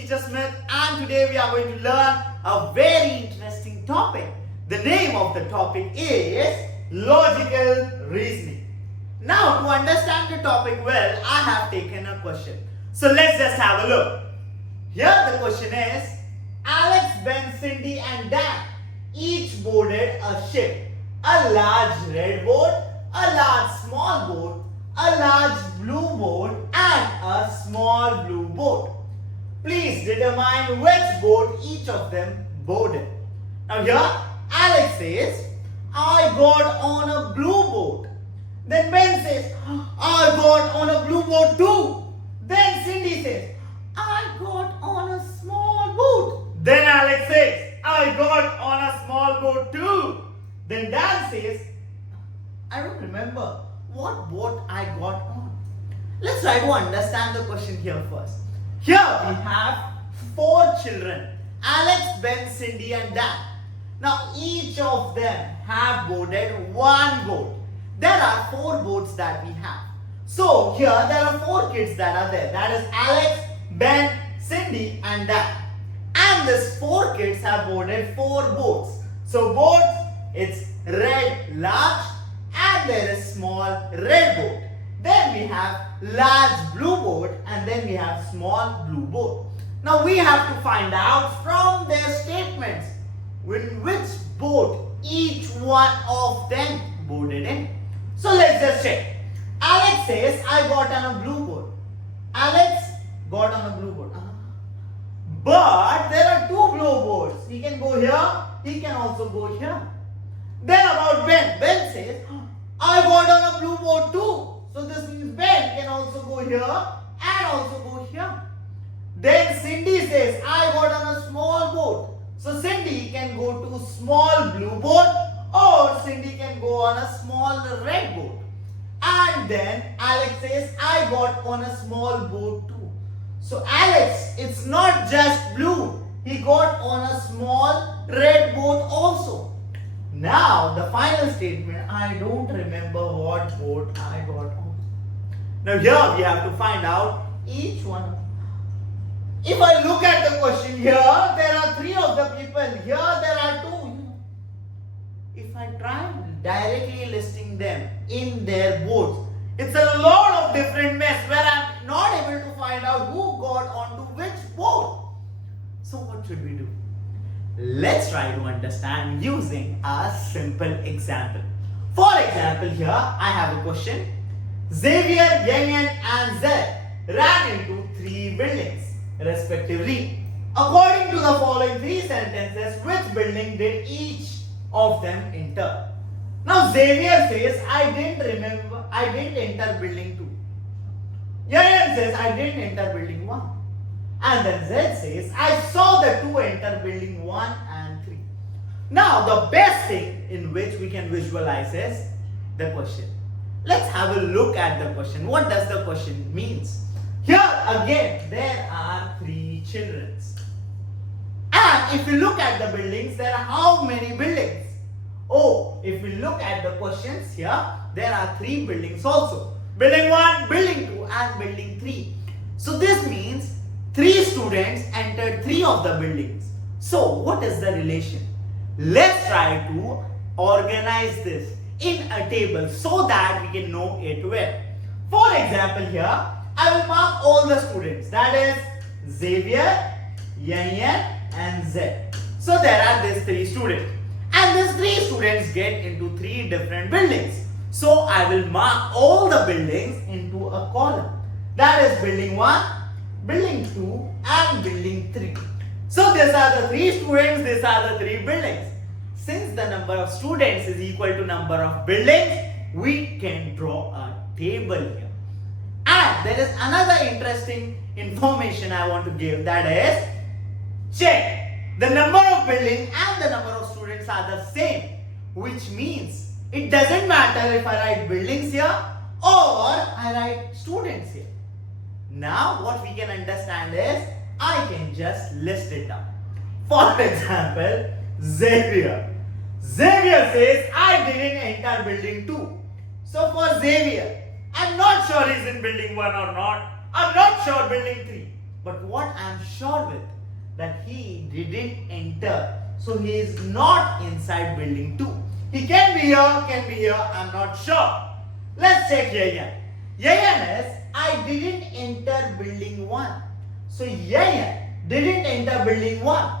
teacher Smith, and today we are going to learn a very interesting topic. The name of the topic is logical reasoning. Now, to understand the topic well, I have taken a question. So let's just have a look. Here the question is, Alex, Ben, Cindy and Dan each boarded a ship. A large red boat, a large small boat, a large blue boat and a small blue boat. Please determine which boat each of them boarded. Now here Alex says, I got on a blue boat. Then Ben says, I got on a blue boat too. Then Cindy says, I got on a small boat. Then Alex says, I got on a small boat too. Then Dan says, I don't remember what boat I got on. Let's try to understand the question here first. Here we have 4 children, Alex, Ben, Cindy and Dan. Now each of them have boarded one boat. There are 4 boats that we have. So here there are 4 kids that are there. That is Alex, Ben, Cindy and Dan. And these 4 kids have boarded 4 boats. So boats, it's red large and there is small red boat. Then we have large blue boat and then we have small blue boat. Now we have to find out from their statements in which boat each one of them boarded in. So let's just check. Alex says, I got on a blue boat. Alex got on a blue boat. But there are 2 blue boats. He can go here, he can also go here. Then about Ben. Ben says, I got on a blue boat too. So this means Ben can also go here and also go here. Then Cindy says, I got on a small boat. So Cindy can go to small blue boat or Cindy can go on a small red boat. And then Alex says, I got on a small boat too. So Alex, it's not just blue. He got on a small red boat also. Now the final statement, I don't remember what boat I got on. Now here we have to find out each one. If I look at the question here, there are 3 of the people. Here there are 2. If I try directly listing them in their boats, it's a lot of different mess where I'm not able to find out who got onto which boat. So what should we do? Let's try to understand using a simple example. For example, here I have a question. Xavier, Yanyan and Zed ran into 3 buildings respectively. According to the following 3 sentences, which building did each of them enter? Now Xavier says, I didn't enter building 2. Yanyan says, I didn't enter building 1. And then Z says, I saw the 2 enter building 1 and 3. Now the best thing in which we can visualize is the question. Let's have a look at the question. What does the question means? Here again, there are 3 children. And if you look at the buildings, there are how many buildings? Oh, if we look at the questions here, there are 3 buildings also. Building 1, building 2 and building 3. So this means 3 students entered 3 of the buildings. So what is the relation? Let's try to organize this in a table so that we can know it well. For example here, I will mark all the students. That is Xavier, Yanyan and Zed. So there are these 3 students. And these 3 students get into 3 different buildings. So I will mark all the buildings into a column. That is building 1, building 2 and building 3. So these are the 3 students, these are the 3 buildings. Since the number of students is equal to number of buildings, we can draw a table here. And there is another interesting information I want to give, that is, check. The number of buildings and the number of students are the same, which means it doesn't matter if I write buildings here or I write students here. Now what we can understand is I can just list it down. For example, Xavier. Xavier says, I didn't enter building 2. So for Xavier, I'm not sure he's in building 1 or not. I'm not sure building 3. But what I'm sure with, that he didn't enter. So he is not inside building 2. He can be here, I'm not sure. Let's check Yayan. Yayan is, I didn't enter building 1. So Yayan didn't enter building 1.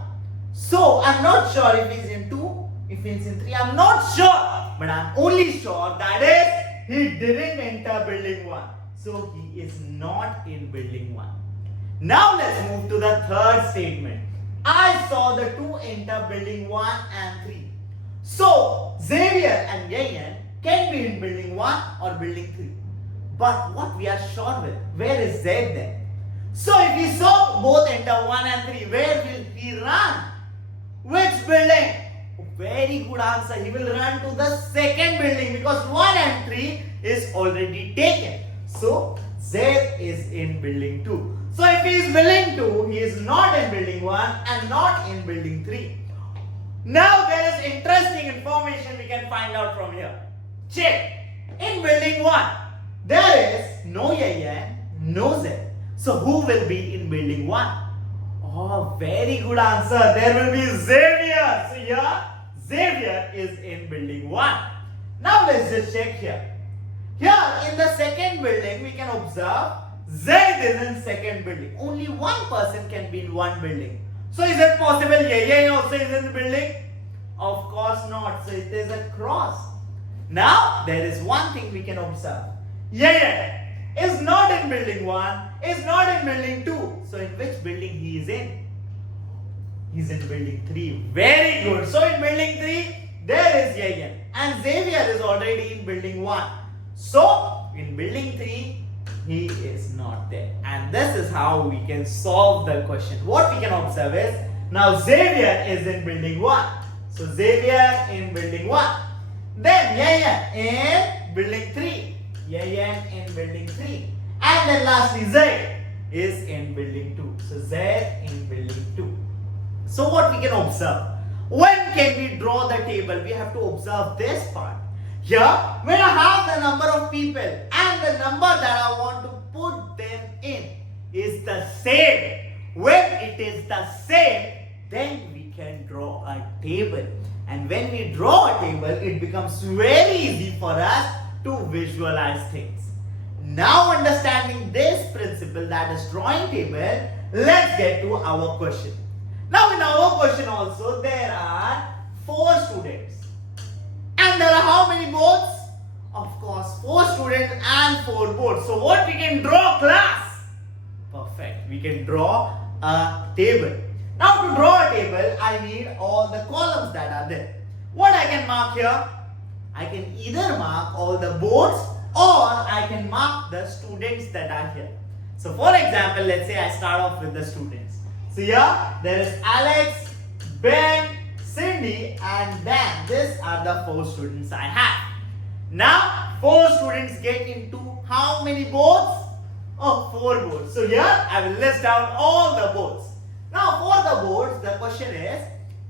So I'm not sure if he's in 2, if he's in 3, I'm not sure. But I'm only sure that is, he didn't enter building 1. So he is not in building 1. Now let's move to the third statement. I saw the 2 enter building 1 and 3. So Xavier and Yayan can be in building 1 or building 3. But what we are sure with, where is Zaid then? So if we saw both enter 1 and 3, where will he run? Which building? Very good answer. He will run to the second building because 1 and 3 is already taken. So Zaid is in building 2. So if he is building 2, he is not in building 1 and not in building 3. Now there is interesting information we can find out from here. Check. In building 1, there is no Yayan, no Z. So who will be in building 1? Oh, very good answer. There will be Xavier. So here, Xavier is in building 1. Now let's just check here. Here in the second building, we can observe Zaid is in second building. Only one person can be in one building. So is it possible Yayan also is in the building? Of course not. So it is a cross. Now there is one thing we can observe. Yayan is not in building 1, is not in building 2. So in which building he is in? He's in building 3. Very good. So in building 3, there is Yayan. And Xavier is already in building 1. So in building 3, he is not there. And this is how we can solve the question. What we can observe is, now Xavier is in building 1. So Xavier in building 1. Then Yayan in building 3. Yayan in building 3. And then lastly Zaid is in building 2. So Zaid in building 2. So what we can observe? When can we draw the table? We have to observe this part. Here, when I have the number of people and the number that I want to put them in is the same. When it is the same, then we can draw a table. And when we draw a table, it becomes very easy for us to visualize things. Now understanding this principle, that is drawing table, let's get to our question. Now in our question also, there are 4 students. And there are how many boards? Of course, 4 students and 4 boards. So what we can draw, class? Perfect. We can draw a table. Now to draw a table, I need all the columns that are there. What I can mark here? I can either mark all the boards or I can mark the students that are here. So for example, let's say I start off with the students. So here, there is Alex, Ben, Cindy and Dan. These are the 4 students I have. Now 4 students get into how many boards? Oh, 4 boards. So here I will list down all the boards. Now for the boards, the question is,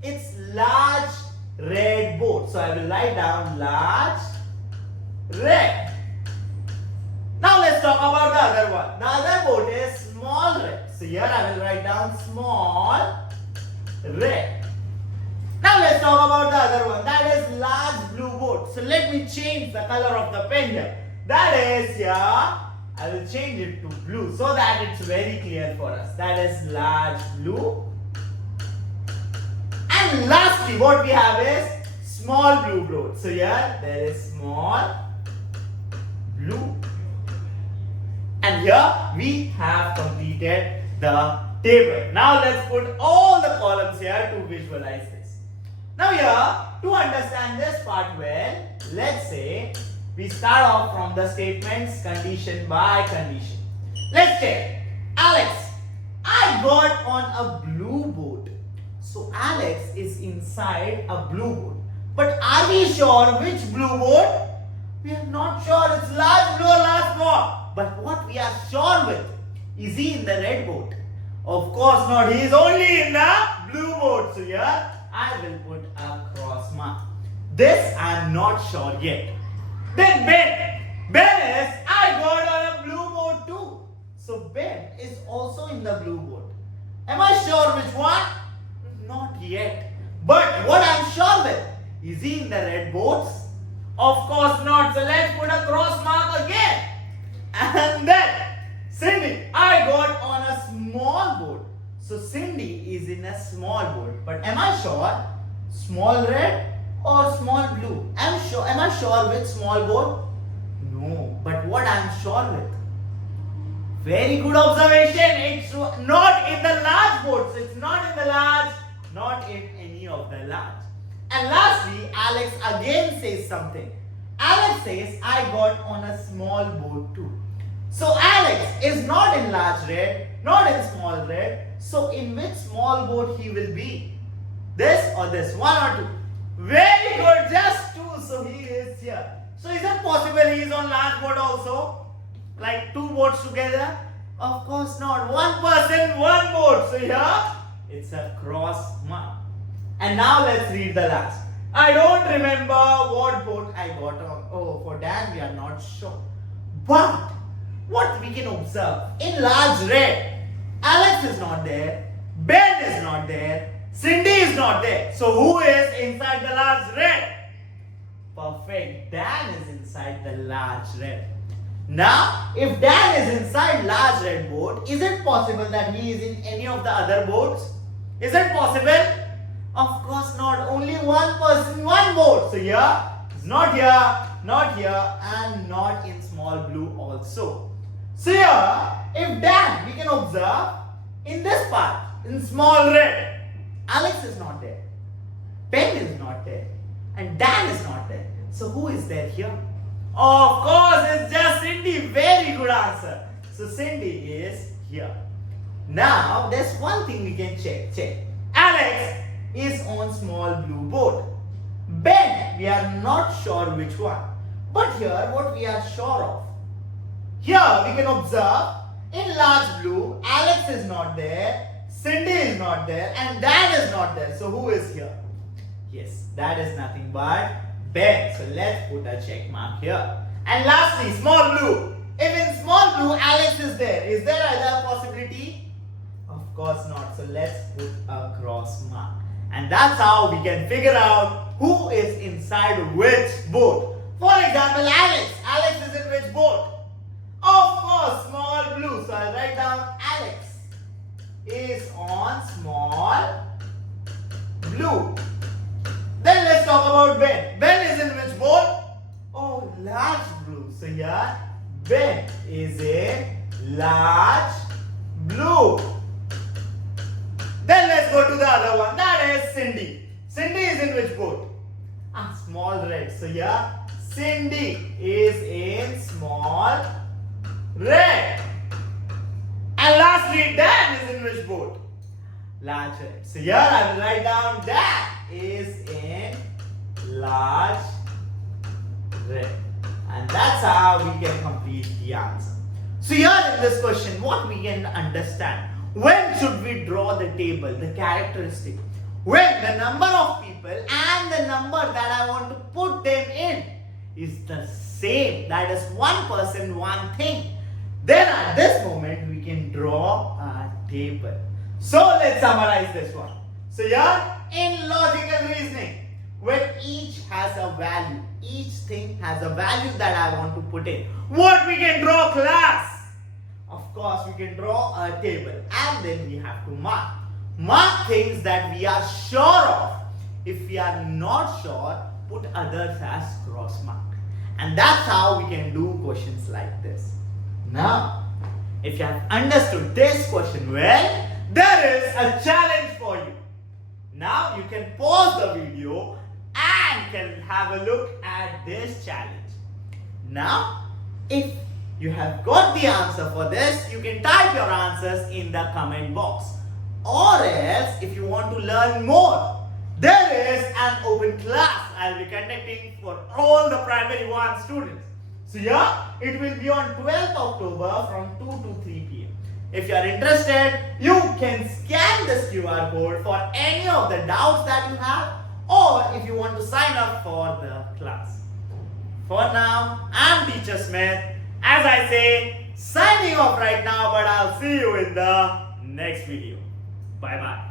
it's large red board. So I will write down large red. Now let's talk about the other one. The other board is small red. So here I will write down small red. Now let's talk about the other one. That is large blue board. So let me change the color of the pen here. That is here, I will change it to blue so that it's very clear for us. That is large blue. And lastly, what we have is small blue board. So here there is small blue. And here we have completed the table. Now let's put all the columns here to visualize this. Now here, to understand this part well, let's say we start off from the statements condition by condition. Let's check. Alex, I got on a blue boat. So Alex is inside a blue boat. But are we sure which blue boat? We are not sure. It's large blue or large small. But what we are sure with, is he in the red boat? Of course not. He is only in the blue boat. So here I will put a cross mark. This I am not sure yet. Then Ben. Ben is, I got on a blue boat too. So Ben is also in the blue boat. cross mark again. And then Cindy, I got on a small boat. So Cindy is in a small boat. But am I sure? Small red or small blue? Am I sure with small boat? No. But what I am sure with? Very good observation. It's not in the large boats. It's not in the large, not in any of the large. And lastly, Alex again says something. Alex says, I got on a small boat too. So Alex is not in large red, not in small red. So in which small boat he will be? This or this? One or two? Very good, just two. So he is here. So is it possible he is on large boat also? Like two boats together? Of course not. One person, one boat. So here, it's a cross mark. And now let's read the last. I don't remember what boat I got on. Oh, for Dan we are not sure. But what we can observe in large red, Alex is not there, Ben is not there, Cindy is not there. So who is inside the large red? Perfect. Dan is inside the large red. Now, if Dan is inside large red boat, is it possible that he is in any of the other boats? Is it possible? Of course not. Only one person, one boat. So here, it's not here, and not in small blue also. So here, if Dan, we can observe in this part, in small red, Alex is not there, Ben is not there, and Dan is not there. So who is there here? Of course, it's just Cindy. Very good answer. So Cindy is here. Now, there's one thing we can check. Alex is on small blue boat. Ben, we are not sure which one. But here, what we are sure of? Here, we can observe in large blue, Alex is not there, Cindy is not there, and Dan is not there. So who is here? Yes, that is nothing but Ben. So let's put a check mark here. And lastly, small blue. If in small blue, Alex is there either possibility? Of course not. So let's put a cross mark. And that's how we can figure out who is inside which boat. For example, Alex. Alex is in which boat? Of course, small blue. So I'll write down Alex is on small blue. Then let's talk about Ben. Ben is in which boat? Oh, large blue. So here, Ben is in large blue. Then let's go to the other one. That is Cindy. Cindy is in which boat? Small red. So here, Cindy is in small red. And lastly, Dan is in which boat? Large red. So here I will write down Dan is in large red. And that's how we can complete the answer. So here in this question, what we can understand, when should we draw the table, the characteristic? When the number of people and the number that I want to put them in is the same, that is one person, one thing, then at this moment we can draw a table. So let's summarize this one. So here in logical reasoning, when each has a value, each thing has a value that I want to put in, what we can draw, class? Of course, we can draw a table and then we have to mark. Mark things that we are sure of. If we are not sure, put others as cross mark. And that's how we can do questions like this. Now, if you have understood this question well, there is a challenge for you. Now you can pause the video and can have a look at this challenge. Now, if you have got the answer for this, you can type your answers in the comment box. Or else, if you want to learn more, there is an open class I will be conducting for all the primary 1 students. So yeah, it will be on 12th October from 2 to 3 p.m. If you are interested, you can scan this QR code for any of the doubts that you have, or if you want to sign up for the class. For now, I'm Teacher Smith. As I say, signing off right now, but I'll see you in the next video. Bye bye.